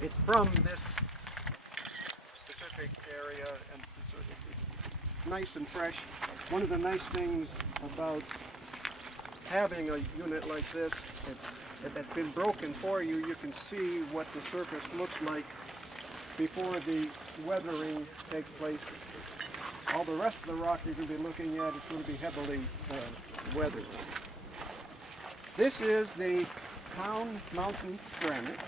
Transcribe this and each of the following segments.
it's from this specific area, and so it's nice and fresh. One of the nice things about having a unit like this, that's been broken for you, you can see what the surface looks like before the weathering takes place. All the rest of the rock you're going to be looking at is going to be heavily weathered. This is the Town Mountain granite.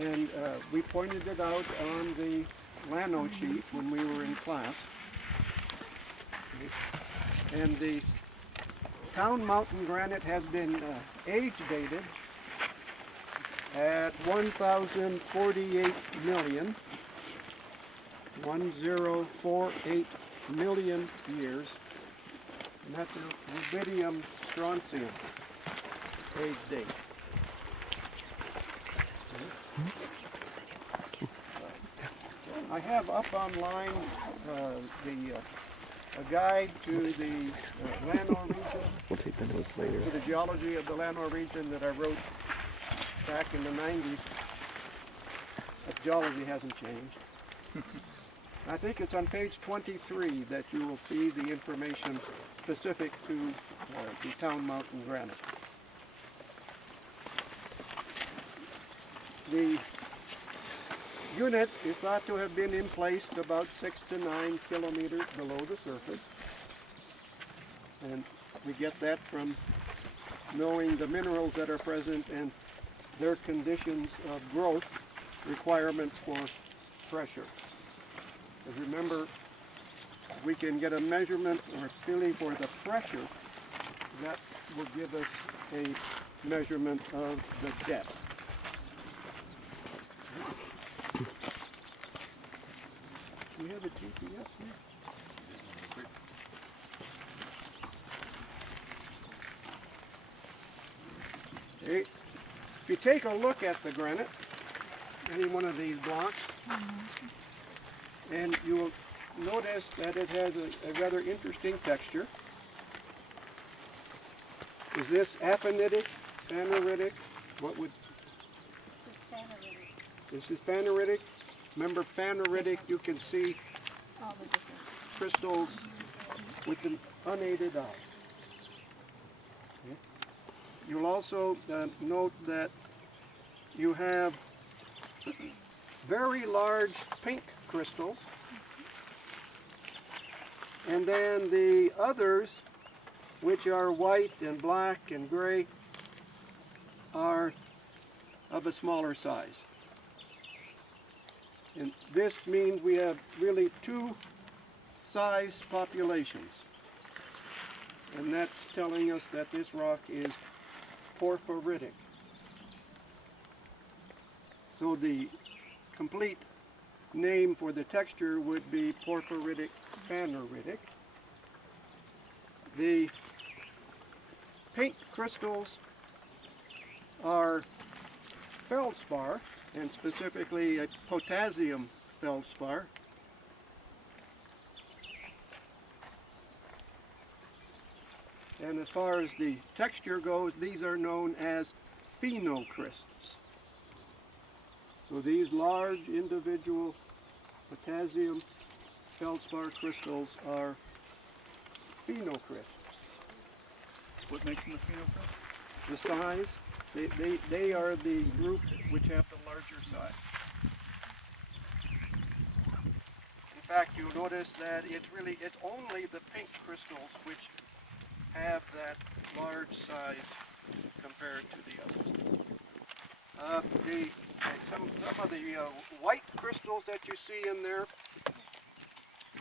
And we pointed it out on the Llano sheet when we were in class. And the Town Mountain granite has been age dated at 1,048 million, 1048 million years. And that's a rubidium strontium age date. I have up online a guide to the Llano region. We'll take the notes later. To the geology of the Llano region that I wrote back in the 90s. But geology hasn't changed. I think it's on page 23 that you will see the information specific to the Town Mountain granite. The unit is thought to have been emplaced about 6 to 9 kilometers below the surface. And we get that from knowing the minerals that are present and their conditions of growth, requirements for pressure. Because remember, we can get a measurement or feeling for the pressure. That will give us a measurement of the depth. Do we have a GPS here? Okay. If you take a look at the granite, any one of these blocks, and you will notice that it has a rather interesting texture. Is this aphanitic, phaneritic? What would? This is phaneritic. This is phaneritic. Remember, phaneritic, you can see All the different. crystals with an unaided eye. Okay. You'll also note that you have very large pink crystals, and then the others, which are white and black and gray, are of a smaller size. And this means we have really two size populations. And that's telling us that this rock is porphyritic. So the complete name for the texture would be porphyritic phaneritic. The pink crystals are feldspar, and specifically a potassium feldspar. And as far as the texture goes, these are known as phenocrysts. So these large individual potassium feldspar crystals are phenocrysts. What makes them a phenocryst? The size, they are the group which have the larger size. In fact, you'll notice that it's only the pink crystals which have that large size compared to the others. Some of the white crystals that you see in there,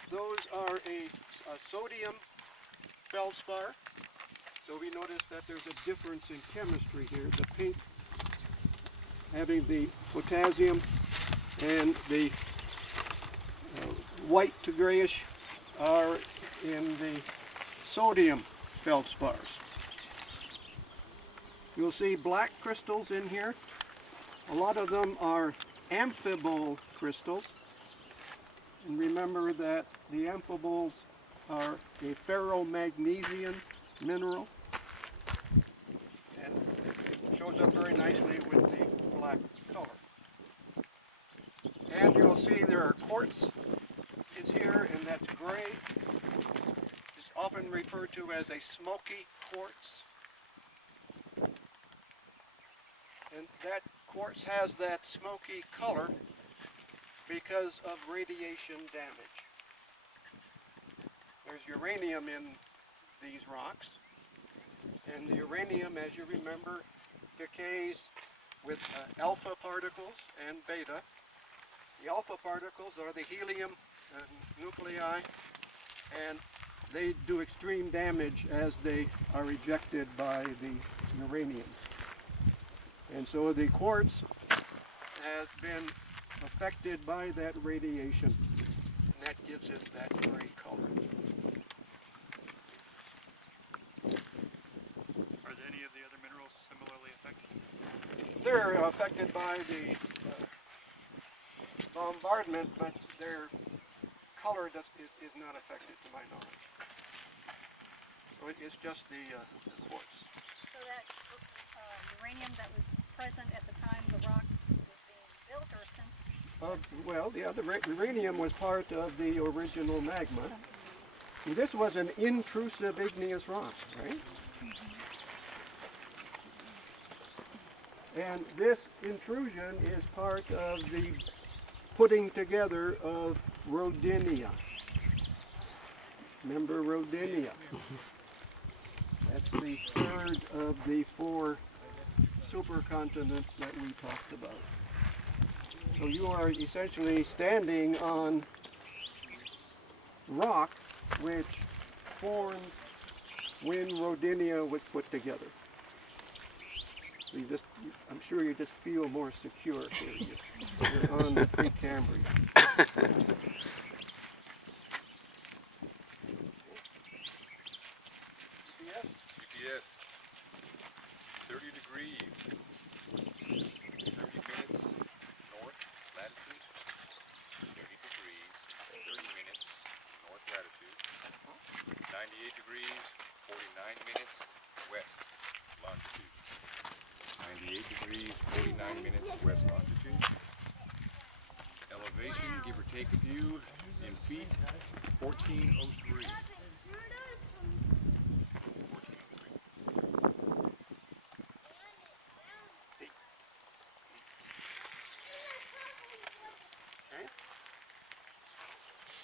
those are a sodium feldspar. So we notice that there's a difference in chemistry here. The pink having the potassium, and the white to grayish are in the sodium feldspars. You'll see black crystals in here. A lot of them are amphibole crystals. And remember that the amphiboles are a ferromagnesian mineral. And shows up very nicely with the black color. And you'll see there are quartz is here, and that's gray. It's often referred to as a smoky quartz. And that quartz has that smoky color because of radiation damage. There's uranium in these rocks, and the uranium, as you remember, decays with alpha particles and beta. The alpha particles are the helium nuclei, and they do extreme damage as they are ejected by the uranium. And so the quartz has been affected by that radiation, and that gives it that gray color. Are there any of the other minerals similarly affected? They're affected by the bombardment, but their color is not affected to my knowledge. So it's just the quartz. So that's uranium that was present at the time the rock was being built, or since? Well, yeah, the uranium was part of the original magma. See, this was an intrusive igneous rock, right? And this intrusion is part of the putting together of rodinia. Remember rodinia? That's the third of the 4 supercontinents that we talked about. So you are essentially standing on rock which formed when rodinia was put together. So I'm sure you just feel more secure here. You're on the Precambrian. GPS, 30 degrees, 30 minutes north latitude, 30 degrees, 30 minutes north latitude, 98 degrees, 49 minutes west longitude, 98 degrees, 49 minutes west longitude, elevation, give or take a few, in feet, 1403. Okay.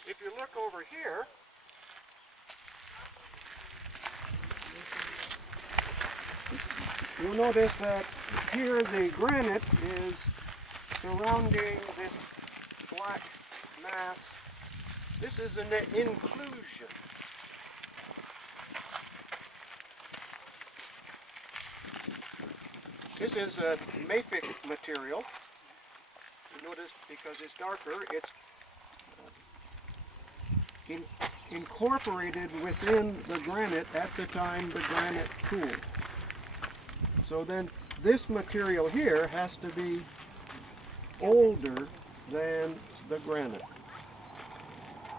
If you look over here, you'll notice that here the granite is surrounding this black mass. This is an inclusion. This is a mafic material. You notice because it's darker, it's incorporated within the granite at the time the granite cooled. So then this material here has to be older than the granite.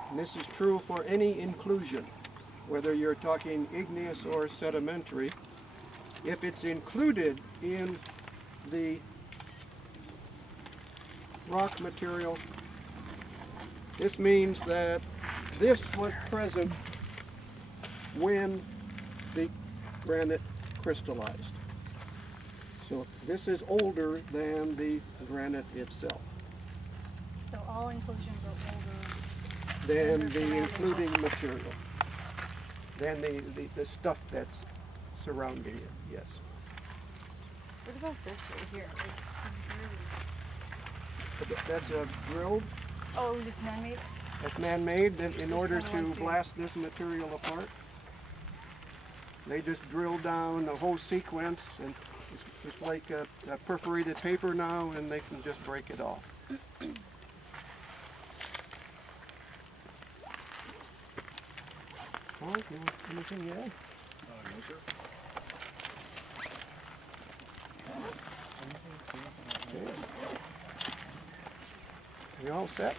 And this is true for any inclusion, whether you're talking igneous or sedimentary. If it's included in the rock material, this means that this was present when the granite crystallized. So this is older than the granite itself. So all inclusions are older Than their the surrounding including material. Than the stuff that's surrounding it, yes. What about this right here? That's a drilled, Oh, it was just man-made? that's man-made in order There's one to too. blast this material apart. They just drill down the whole sequence, and it's like a perforated paper now, and they can just break it off. Oh, anything you add? No, sir. Okay. You all set?